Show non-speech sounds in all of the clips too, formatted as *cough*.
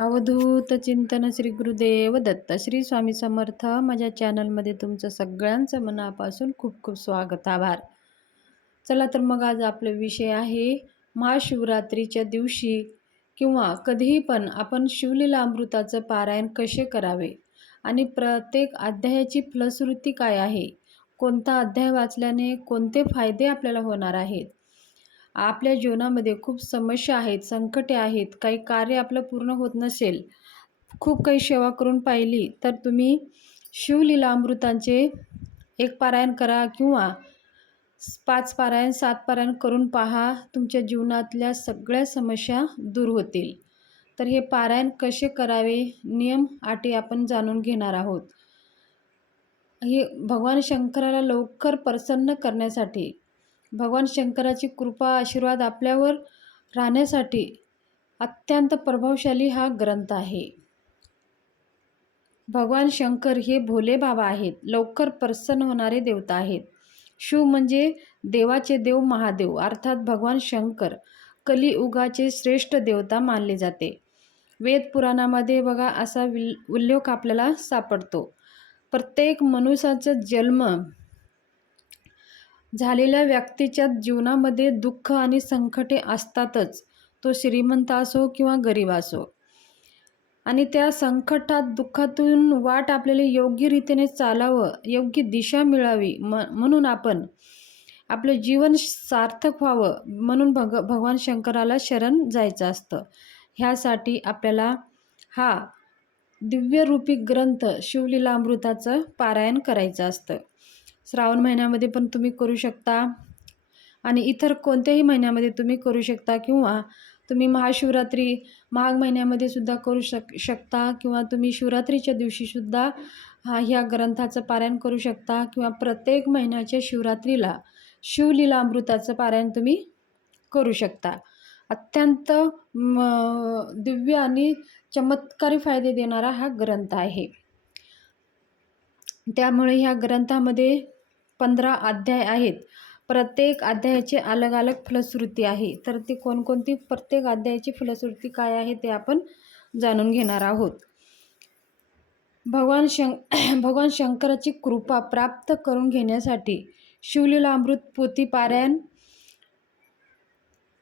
अवधूत चिंतन श्री गुरुदेव दत्त. श्री स्वामी समर्थ माझ्या चॅनलमध्ये तुमचं सगळ्यांचं मनापासून खूप खूप स्वागत आभार. चला तर मग आज आपला विषय आहे महाशिवरात्रीच्या दिवशी किंवा कधीही पण आपण शिवलीला अमृताचं पारायण कसे करावे आणि प्रत्येक अध्यायाची फलश्रुती काय आहे? कोणता अध्याय वाचल्याने कोणते फायदे आपल्याला होणार आहेत? आपल्या जीवनामध्ये खूप समस्या आहेत संकटे आहेत काही कार्य आपलं पूर्ण होत नसेल खूप काही सेवा करून पाहिली तर तुम्ही शिवलीला अमृतांचे एक पारायण करा किंवा पाच पारायण सात पारायण करून पहा तुमच्या जीवनातल्या सगळ्या समस्या दूर होतील. तर हे पारायण कसे करावे नियम आटी आपण जाणून घेणार आहोत. हे भगवान शंकराला लवकर प्रसन्न करण्यासाठी भगवान शंकराची कृपा आशीर्वाद आपल्यावर राहण्यासाठी अत्यंत प्रभावशाली हा ग्रंथ आहे. भगवान शंकर हे भोले बाबा आहेत. लवकर प्रसन्न होणारे देवता आहेत. शिव म्हणजे देवाचे देव महादेव अर्थात भगवान शंकर. कलियुगाचे श्रेष्ठ देवता मानले जाते. वेद पुराणामध्ये बघा असा विल उल्लेख आपल्याला सापडतो. प्रत्येक मनुष्याचा जन्म झालेल्या व्यक्तीच्या जीवनामध्ये दुःख आणि संकटे असतातच. तो श्रीमंत असो किंवा गरीब असो. आणि त्या संकटात दुःखातून वाट आपल्याला योग्य रीतीने चालावं योग्य दिशा मिळावी म म्हणून आपण आपलं जीवन सार्थक व्हावं म्हणून भग भगवान शंकराला शरण जायचं असतं. ह्यासाठी आपल्याला हा दिव्यरूपी ग्रंथ शिवलीला अमृताचं पारायण करायचं असतं. श्रावण महिन्यामध्ये पण तुम्ही करू शकता. आणि इतर कोणत्याही महिन्यामध्ये तुम्ही करू शकता किंवा तुम्ही महाशिवरात्री माघ महिन्यामध्ये सुद्धा करू शक शकता किंवा तुम्ही शिवरात्रीच्या दिवशीसुद्धा हा ह्या ग्रंथाचं पारायण करू शकता किंवा प्रत्येक महिन्याच्या शिवरात्रीला शिवलीला अमृताचं पारायण तुम्ही करू शकता. अत्यंत दिव्य आणि चमत्कारी फायदे देणारा हा ग्रंथ आहे. त्यामुळे ह्या ग्रंथामध्ये पंधरा अध्याय आहेत. प्रत्येक अध्यायाची अलग अलग फलश्रुती आहे. तर ती कोणकोणती? प्रत्येक अध्यायाची फलश्रुती काय आहे ते आपण जाणून घेणार आहोत. भगवान शं *clears throat* भगवान शंकराची कृपा प्राप्त करून घेण्यासाठी शिवलीला अमृत पारायण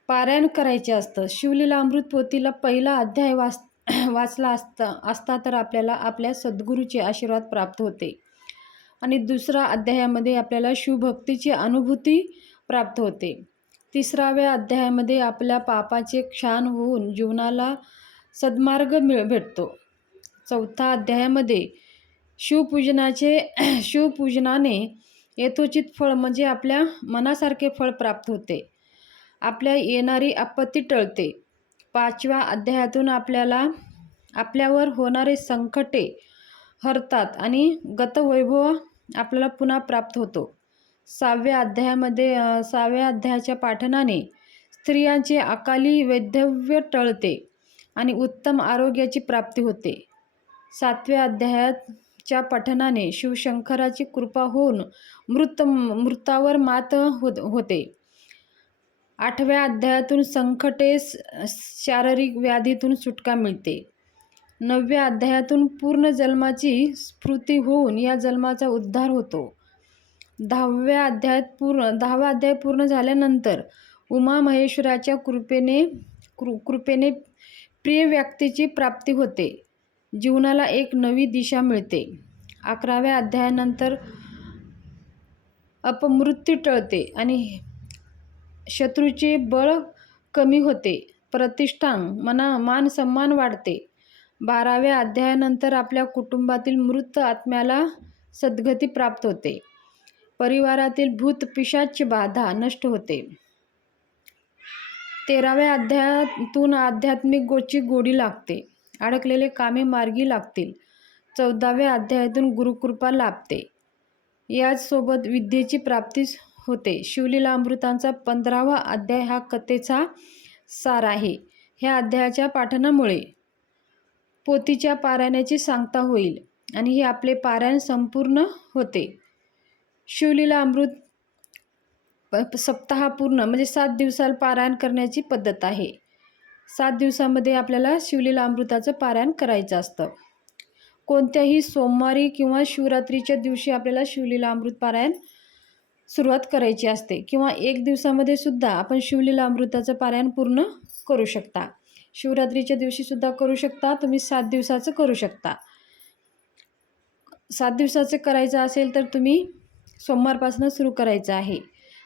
पारायण करायचे असतं. शिवलीला अमृत पोतीला पहिला अध्याय वाच *clears throat* वाचला असता असता तर आपल्याला आपल्या सद्गुरूचे आशीर्वाद प्राप्त होते. आणि दुसरा अध्यायामध्ये आपल्याला शिवभक्तीची अनुभूती प्राप्त होते. तिसराव्या अध्यायामध्ये आपल्या पापाचे क्षान होऊन जीवनाला सद्मार्ग मिळ भेटतो. चौथा अध्यायामध्ये शिवपूजनाचे *clears throat* शिवपूजनाने यथोचित फळ म्हणजे आपल्या मनासारखे फळ प्राप्त होते. आपल्या येणारी आपत्ती टळते. पाचव्या अध्यायातून आपल्याला आपल्यावर होणारे संकटे हरतात आणि गतवैभव आपल्याला पुन्हा प्राप्त होतो. सहाव्या अध्यायामध्ये सहाव्या अध्यायाच्या पाठनाने स्त्रियांचे अकाली वैधव्य टळते आणि उत्तम आरोग्याची प्राप्ती होते. सातव्या अध्यायाच्या पठनाने शिवशंकराची कृपा होऊन मृत मृतावर मात होत होते. आठव्या अध्यायातून संकटे शारीरिक व्याधीतून सुटका मिळते. नवव्या अध्यायातून पूर्ण जन्माची स्फूर्ती होऊन या जन्माचा उद्धार होतो. दहाव्या अध्यायात पूर्ण दहावा अध्याय पूर्ण झाल्यानंतर उमा महेश्वराच्या कृपेने कृ कृपेने प्रिय व्यक्तीची प्राप्ती होते. जीवनाला एक नवी दिशा मिळते. अकराव्या अध्यायानंतर अपमृत्यू टळते आणि शत्रूचे बळ कमी होते. प्रतिष्ठान मना मान सन्मान वाढते. बाराव्या अध्यायानंतर आपल्या कुटुंबातील मृत आत्म्याला सद्गती प्राप्त होते. परिवारातील भूत पिशाची बाधा नष्ट होते. तेराव्या अध्यायातून आध्यात्मिक गोची गोडी लागते. अडकलेले कामे मार्गी लागतील. चौदाव्या अध्यायातून गुरुकृपा लाभते. याचसोबत विद्येची प्राप्ती होते. शिवलीला अमृतांचा पंधरावा अध्याय हा कथेचा सार आहे. ह्या अध्यायाच्या पाठनामुळे पोतीच्या पारायणाची सांगता होईल आणि हे आपले पारायण संपूर्ण होते. शिवलीला अमृत सप्ताह पूर्ण म्हणजे सात दिवसाला पारायण करण्याची पद्धत आहे. सात दिवसामध्ये आपल्याला शिवलीला अमृताचं पारायण करायचं असतं. कोणत्याही सोमवारी किंवा शिवरात्रीच्या दिवशी आपल्याला शिवलीला अमृत पारायण सुरुवात करायची असते किंवा एक दिवसामध्ये सुद्धा आपण शिवलीला अमृताचं पारायण पूर्ण करू शकता. शिवरात्रीच्या दिवशीसुद्धा करू शकता. तुम्ही सात दिवसाचं करू शकता. सात दिवसाचं करायचं असेल तर तुम्ही सोमवारपासून सुरू करायचं आहे.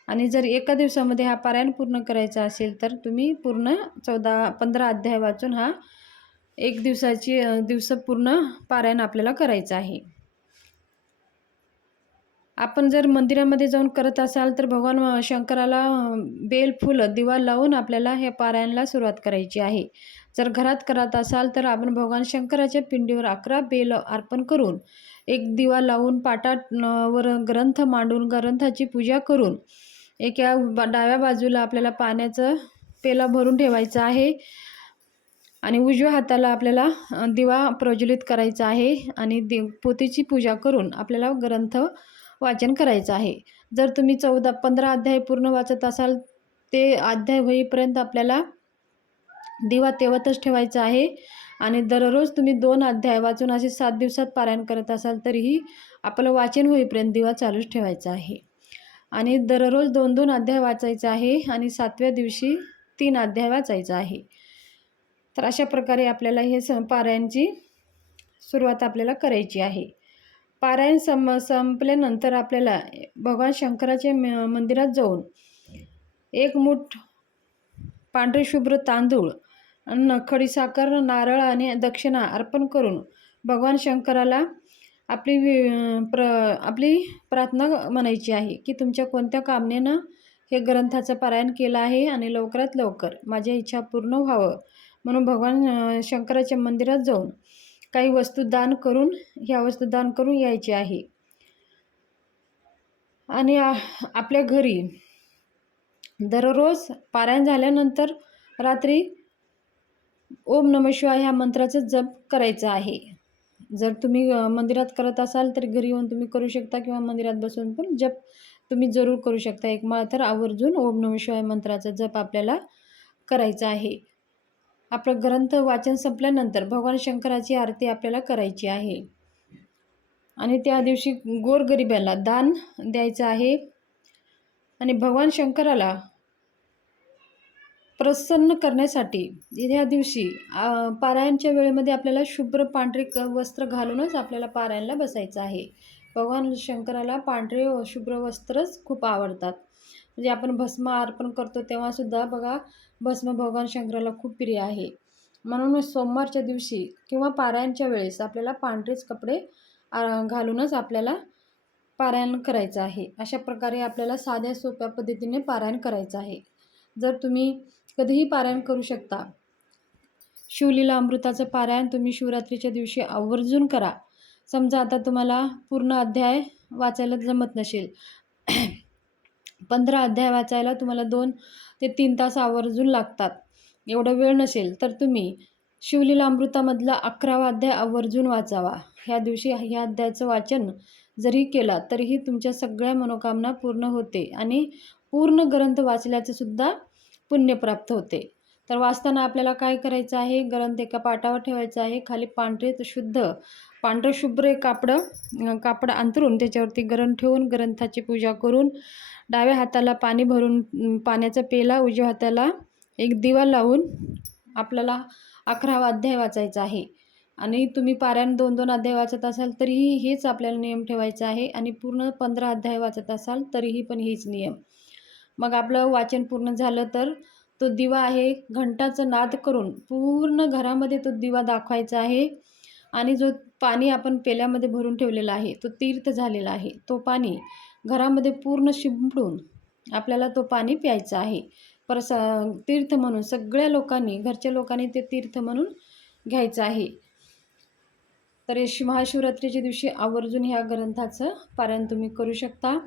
आणि जर एका दिवसामध्ये हा पारायण पूर्ण करायचा असेल तर तुम्ही पूर्ण चौदा पंधरा अध्याय वाचून हा एक दिवसाची दिवस पूर्ण पारायण आपल्याला करायचं आहे. आपण जर मंदिरामध्ये जाऊन करत असाल तर भगवान शंकराला बेल फुलं दिवा लावून आपल्याला हे पारायणाला सुरुवात करायची आहे. जर घरात करत असाल तर आपण भगवान शंकराच्या पिंडीवर अकरा बेल अर्पण करून एक दिवा लावून पाटा वर ग्रंथ मांडून ग्रंथाची पूजा करून एका डाव्या बाजूला आपल्याला पाण्याचं पेला भरून ठेवायचं आहे आणि उजव्या हाताला आपल्याला दिवा प्रज्वलित करायचा आहे आणि दि पोतीची पूजा करून आपल्याला ग्रंथ वाचन करायचं आहे. जर तुम्ही चौदा पंधरा अध्याय पूर्ण वाचत असाल ते अध्याय होईपर्यंत आपल्याला दिवा तेवतच ठेवायचा आहे. आणि दररोज तुम्ही दोन अध्याय वाचून असे सात दिवसात पारायण करत असाल तरीही आपलं वाचन होईपर्यंत दिवा चालूच ठेवायचा आहे. आणि दररोज दोन दोन अध्याय वाचायचा आहे आणि सातव्या दिवशी तीन अध्याय वाचायचा आहे. तर अशा प्रकारे आपल्याला हे स पारायणची सुरुवात आपल्याला करायची आहे. पारायण सम संपल्यानंतर आपल्याला भगवान शंकराच्या मंदिरात जाऊन एक मूठ पांढरे शुभ्र तांदूळ नखडी खडीसाखर नारळ आणि दक्षिणा अर्पण करून भगवान शंकराला आपली प्र आपली प्रार्थना म्हणायची आहे की तुमच्या कोणत्या कामनेनं हे ग्रंथाचं पारायण केलं आहे आणि लवकरात लवकर माझ्या इच्छा पूर्ण व्हावं म्हणून भगवान शंकराच्या मंदिरात जाऊन काही वस्तू दान करून ह्या वस्तू दान करून यायची आहे. आणि आपल्या घरी दररोज पारायण झाल्यानंतर रात्री ओम नम शिवाय ह्या मंत्राचं जप करायचं आहे. जर तुम्ही मंदिरात करत असाल तर घरी येऊन तुम्ही करू शकता किंवा मंदिरात बसून पण जप तुम्ही जरूर करू शकता. एक माळ तर आवर्जून ओम नम शिवाय मंत्राचा जप आपल्याला करायचा आहे. आपलं ग्रंथ वाचन संपल्यानंतर भगवान शंकराची आरती आपल्याला करायची आहे. आणि त्या दिवशी गोरगरिबाला दान द्यायचं आहे. आणि भगवान शंकराला प्रसन्न करण्यासाठी ह्या दिवशी पारायणच्या वेळेमध्ये आपल्याला शुभ्र पांढरे क वस्त्र घालूनच आपल्याला पारायणला बसायचं आहे. भगवान शंकराला पांढरे शुभ्र वस्त्रच खूप आवडतात. म्हणजे आपण भस्म अर्पण करतो तेव्हासुद्धा बघा भस्म भगवान शंकराला खूप प्रिय आहे. म्हणून सोमवारच्या दिवशी किंवा पारायणच्या वेळेस आपल्याला पांढरेच कपडे घालूनच आपल्याला पारायण करायचं आहे. अशा प्रकारे आपल्याला साध्या सोप्या पद्धतीने पारायण करायचं आहे. जर तुम्ही कधीही पारायण करू शकता शिवलीला अमृताचं पारायण तुम्ही शिवरात्रीच्या दिवशी आवर्जून करा. समजा आता तुम्हाला पूर्ण अध्याय वाचायला जमत नसेल पंधरा अध्याय वाचायला तुम्हाला दोन ते तीन तास आवर्जून लागतात. एवढा वेळ नसेल तर तुम्ही शिवलीला अमृतामधला अकरावा अध्याय आवर्जून वाचावा. ह्या दिवशी ह्या अध्यायाचं वाचन जरी केला तरीही तुमच्या सगळ्या मनोकामना पूर्ण होते आणि पूर्ण ग्रंथ वाचल्याचं सुद्धा पुण्य प्राप्त होते. तर वाचताना आपल्याला काय करायचं आहे? ग्रंथ एका पाटावर ठेवायचं आहे. खाली पांढरे शुद्ध पांढरं शुभ्र एक कापडं कापड अंतरून त्याच्यावरती गरम ठेवून ग्रंथाची पूजा करून डाव्या हाताला पाणी भरून पाण्याचा पेला उजव्या हाताला एक दिवा लावून आपल्याला अकरावा अध्याय वाचायचा आहे. आणि तुम्ही पाऱ्यानं दोन दोन अध्याय वाचत असाल तरीही हेच आपल्याला नियम ठेवायचा आहे आणि पूर्ण पंधरा अध्याय वाचत असाल तरीही पण हेच नियम. मग आपलं वाचन पूर्ण झालं तर तो दिवा आहे. घंटाचं नाद करून पूर्ण घरामध्ये तो दिवा दाखवायचा आहे. आणि जो पाणी आपण पेल्यामध्ये भरून ठेवलेला आहे तो तीर्थ झालेला आहे. तो पाणी घरामध्ये पूर्ण शिंपडून आपल्याला तो पाणी प्यायचं आहे. परस तीर्थ म्हणून सगळ्या लोकांनी घरच्या लोकांनी ते तीर्थ म्हणून घ्यायचं आहे. तर महाशिवरात्रीच्या दिवशी आवर्जून ह्या ग्रंथाचं पारायण तुम्ही करू शकता.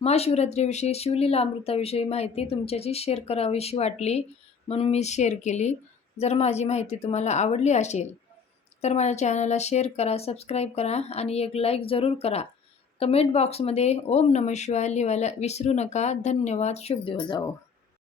महाशिवरात्रीविषयी शिवलीला अमृताविषयी माहिती तुमच्याशी शेअर करावीशी वाटली म्हणून मी शेअर केली. जर माझी माहिती तुम्हाला आवडली असेल तर माझ्या चॅनलला शेअर करा सबस्क्राईब करा आणि एक लाईक जरूर करा. कमेंट बॉक्समध्ये ओम नम शिवाय लिहायला विसरू नका. धन्यवाद. शुभ जाओ